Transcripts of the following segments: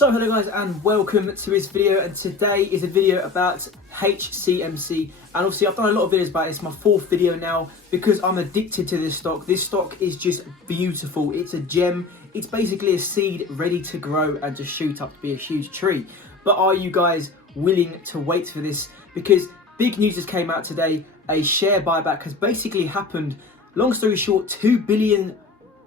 So hello guys and welcome to this video, and today is a video about HCMC, and obviously I've done a lot of videos about it. It's my fourth video now because I'm addicted to this stock. This stock is just beautiful. It's a gem. It's basically a seed ready to grow and just shoot up to be a huge tree. But are you guys willing to wait for this? Because big news just came out today. A share buyback has basically happened. Long story short, 2 billion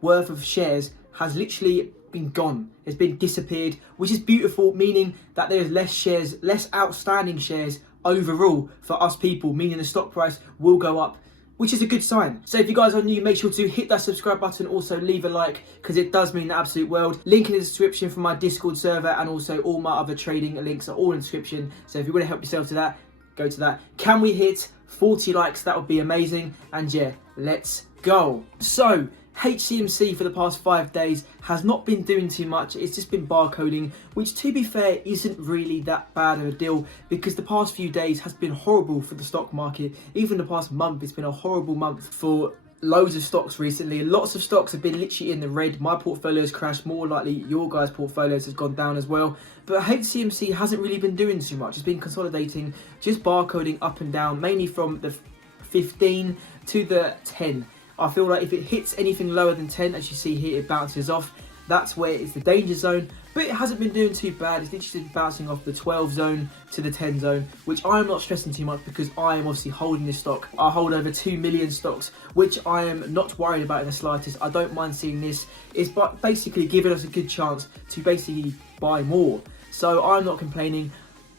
worth of shares has literally been gone. It's been disappeared, which is beautiful, meaning that there's less shares, less outstanding shares overall for us people, meaning the stock price will go up, which is a good sign. So if you guys are new, make sure to hit that subscribe button, also leave a like, because it does mean the absolute world. Link in the description for my Discord server, and also all my other trading links are all in the description. So if you want to help yourself to that, go to that. Can we hit 40 likes? That would be amazing. And yeah, let's go. So HCMC for the past 5 days has not been doing too much. It's just been barcoding, which to be fair isn't really that bad of a deal, because the past few days has been horrible for the stock market. Even the past month, it's been a horrible month for loads of stocks recently. Lots of stocks have been literally in the red. My portfolio has crashed. More likely your guys' portfolios has gone down as well. But HCMC hasn't really been doing too much. It's been consolidating, just barcoding up and down, mainly from the 15 to the 10. I feel like if it hits anything lower than 10, as you see here, it bounces off. That's where it's the danger zone, but it hasn't been doing too bad. It's literally bouncing off the 12 zone to the 10 zone, which I'm not stressing too much because I am obviously holding this stock. I hold over 2 million stocks, which I am not worried about in the slightest. I don't mind seeing this. It's basically giving us a good chance to basically buy more. So I'm not complaining.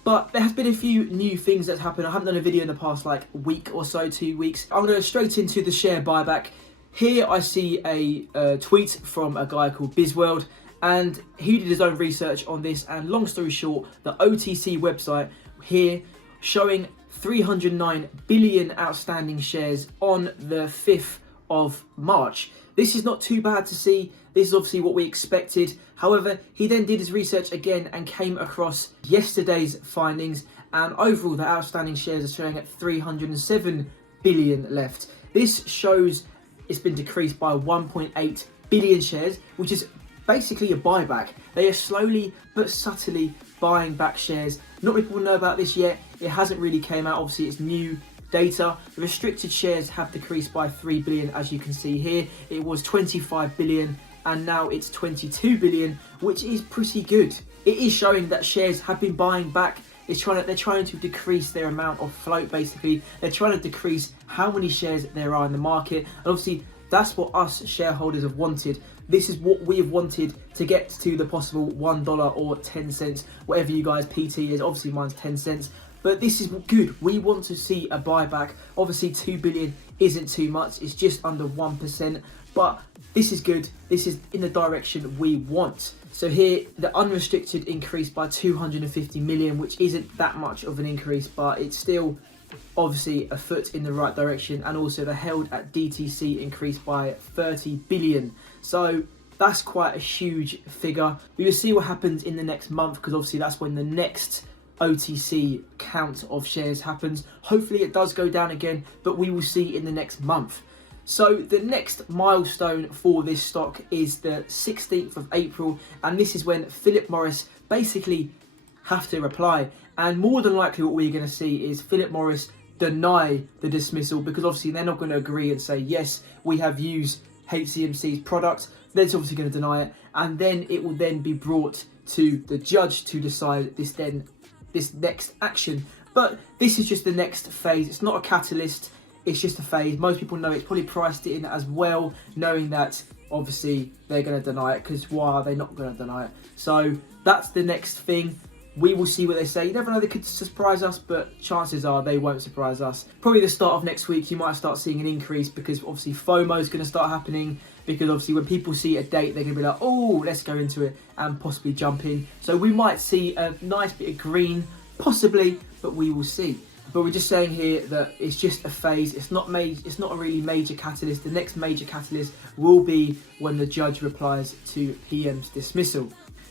But there has been a few new things that's happened. I haven't done a video in the past like week or so, 2 weeks. I'm going to go straight into the share buyback. Here I see a tweet from a guy called Bizworld, and he did his own research on this. And long story short, the OTC website here showing 309 billion outstanding shares on the 5th of March. This is not too bad to see. This is obviously what we expected. However, he then did his research again and came across yesterday's findings, and overall the outstanding shares are showing at 307 billion left. This shows it's been decreased by 1.8 billion shares, which is basically a buyback. They are slowly but subtly buying back shares. Not many people know about this yet. It hasn't really came out. Obviously, it's new data. The restricted shares have decreased by 3 billion, as you can see here. It was 25 billion and now it's 22 billion, which is pretty good. It is showing that shares have been buying back. They're trying to decrease their amount of float, basically. They're trying to decrease how many shares there are in the market. And obviously, that's what us shareholders have wanted. This is what we have wanted to get to the possible $1 or 10 cents, whatever you guys PT is. Obviously, mine's 10 cents. But this is good. We want to see a buyback. Obviously, 2 billion isn't too much. It's just under 1%. But this is good. This is in the direction we want. So here, the unrestricted increased by 250 million, which isn't that much of an increase, but it's still obviously a foot in the right direction. And also the held at DTC increased by 30 billion. So that's quite a huge figure. We will see what happens in the next month, because obviously that's when the next OTC count of shares happens. Hopefully it does go down again, but we will see in the next month. So the next milestone for this stock is the 16th of April, and this is when Philip Morris basically have to reply. And more than likely what we're going to see is Philip Morris deny the dismissal, because obviously they're not going to agree and say, yes, we have used HCMC's product. They're obviously going to deny it, and then it will then be brought to the judge to decide this next action. But this is just the next phase. It's not a catalyst. It's just a phase. Most people know it's probably priced it in as well, knowing that obviously they're going to deny it, because why are they not going to deny it? So that's the next thing. We will see what they say. You never know, they could surprise us, but chances are they won't surprise us. Probably the start of next week, you might start seeing an increase, because obviously FOMO is going to start happening, because obviously when people see a date, they're going to be like, oh, let's go into it and possibly jump in. So we might see a nice bit of green, possibly, but we will see. But we're just saying here that it's just a phase. It's not a really major catalyst. The next major catalyst will be when the judge replies to PM's dismissal.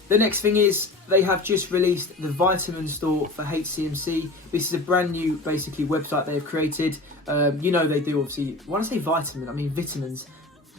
The next thing is they have just released the vitamin store for HCMC. This is a brand new, basically, website they've created. You know, they do obviously, when I say vitamin, I mean vitamins.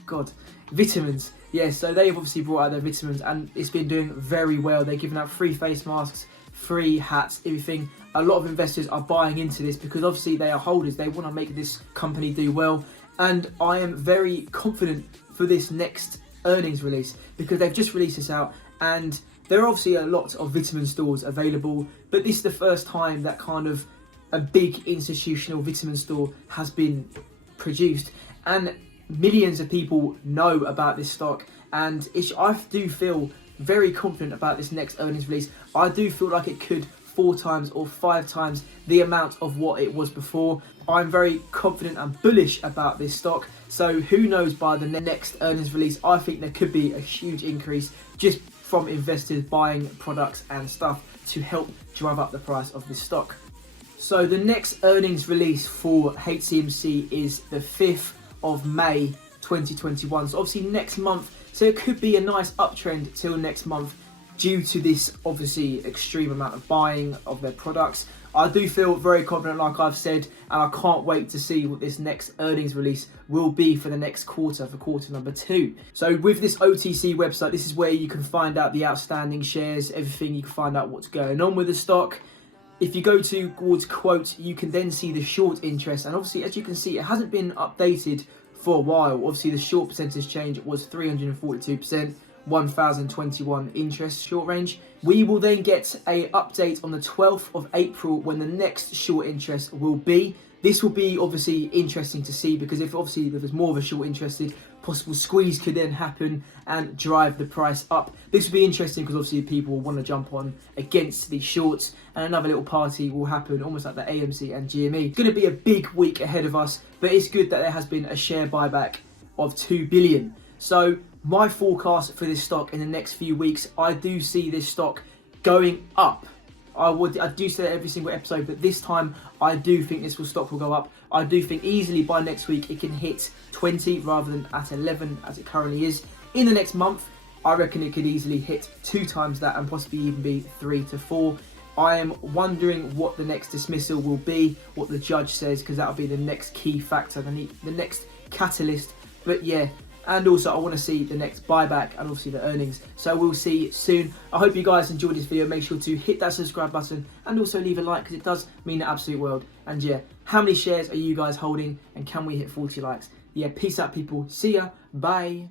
God, vitamins. Yeah, so they've obviously brought out their vitamins and it's been doing very well. They're giving out free face masks, free hats, everything. A lot of investors are buying into this because obviously they are holders. They want to make this company do well. And I am very confident for this next earnings release because they've just released this out, and there are obviously a lot of vitamin stores available, but this is the first time that kind of a big institutional vitamin store has been produced, and millions of people know about this stock, and I do feel very confident about this next earnings release. I do feel like it could 4 times or 5 times the amount of what it was before. I'm very confident and bullish about this stock, so who knows, by the next earnings release I think there could be a huge increase just from investors buying products and stuff to help drive up the price of this stock. So the next earnings release for HCMC is the 5th of May 2021, so obviously next month, so it could be a nice uptrend till next month due to this obviously extreme amount of buying of their products. I do feel very confident, like I've said, and I can't wait to see what this next earnings release will be for the next quarter, for quarter number 2. So with this OTC website, this is where you can find out the outstanding shares, everything. You can find out what's going on with the stock. If you go towards quote, you can then see the short interest, and obviously as you can see, it hasn't been updated for a while. Obviously the short percentage change was 342%. 1021 interest short range. We will then get a update on the 12th of April when the next short interest will be. This will be obviously interesting to see because if there's more of a short interested, possible squeeze could then happen and drive the price up. This will be interesting because obviously people will want to jump on against the shorts, and another little party will happen almost like the AMC and GME. It's going to be a big week ahead of us, but it's good that there has been a share buyback of 2 billion. So my forecast for this stock in the next few weeks, I do see this stock going up. I do say that every single episode, but this time I do think this stock will go up. I do think easily by next week it can hit 20 rather than at 11 as it currently is. In the next month, I reckon it could easily hit 2 times that and possibly even be 3 to 4. I am wondering what the next dismissal will be, what the judge says, because that'll be the next key factor, the next catalyst. But yeah. And also I want to see the next buyback and obviously the earnings. So we'll see soon. I hope you guys enjoyed this video. Make sure to hit that subscribe button and also leave a like because it does mean the absolute world. And yeah, how many shares are you guys holding and can we hit 40 likes? Yeah, peace out people. See ya. Bye.